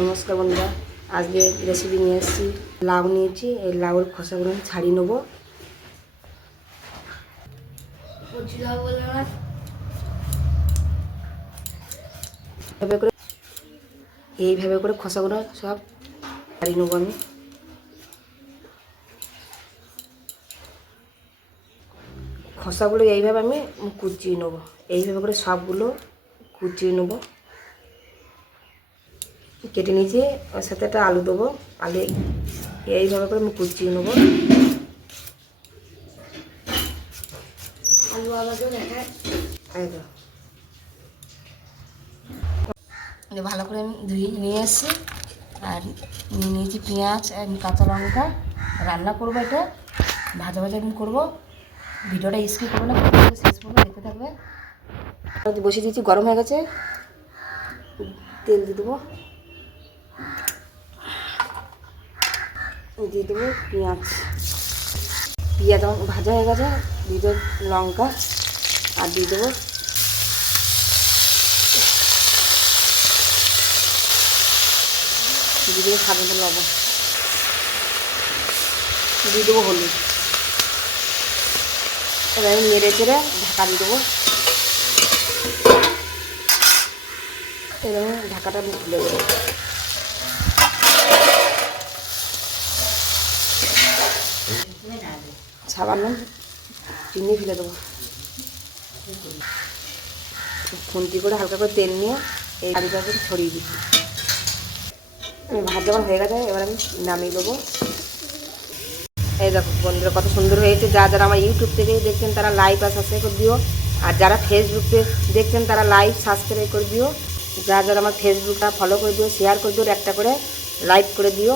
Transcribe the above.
নমস্কার বন্ধুরা, আজকে রেসিপি নিয়ে এসেছি। লাউ নিয়েছি, এই লাউর খোসাগুলো ছাড়িয়ে নেবো। এইভাবে করে খোসাগুলো সব ছাড়িয়ে নেবো আমি। খোসাগুলো এইভাবে আমি কুচিয়ে নেবো, এইভাবে করে সবগুলো কুচিয়ে নেবো। কেটে নিয়েছি, ওর সাথে একটা আলু দেবো। আলু এইভাবে করে আমি কুচিয়ে নেবো। আলু আলাদা ভালো করে আমি ধুয়ে নিয়ে এসেছি। আর নিয়ে নিয়েছি পেঁয়াজ, কাঁচা লঙ্কা। রান্না করবো, এটা ভাজা ভাজা আমি করবো। ভিডিওটা স্কিপ করবো না, শেষ পর্যন্ত দেখতে থাকবে। বসিয়ে দিয়েছি, গরম হয়ে গেছে। তেল দিয়ে দেবো, দিয়ে দেবো পেঁয়াজ। পেঁয়াজ আমার ভাজা হয়ে গেছে, দিয়ে দেবো লঙ্কা আর দিয়ে দেবো স্বাদ মতো লবণ, দিয়ে দেবো হলুদ। এবার আমি নেড়ে চেড়ে ঢাকা দিয়ে দেবো। এবার ঢাকাটা আমি খুলে দেবো। সামান্য চিনি ফেলে দেবো। খুন্তি করে হালকা করে তেল নিয়ে এই আলুটা ছড়িয়ে দিচ্ছি। আমি ভাত যখন হয়ে গেছে, এবার আমি নামিয়ে দেবো। এই দেখো বন্ধুরা, কত সুন্দর হয়েছে। যারা আমার ইউটিউব থেকে দেখছেন তারা লাইক আর সাবস্ক্রাইব করে দিও, আর যারা ফেসবুকে দেখছেন তারা লাইক সাবস্ক্রাইব করে দিও। যারা আমার ফেসবুকটা ফলো করে দিও, শেয়ার করে দিও, একটা করে লাইক করে দিও।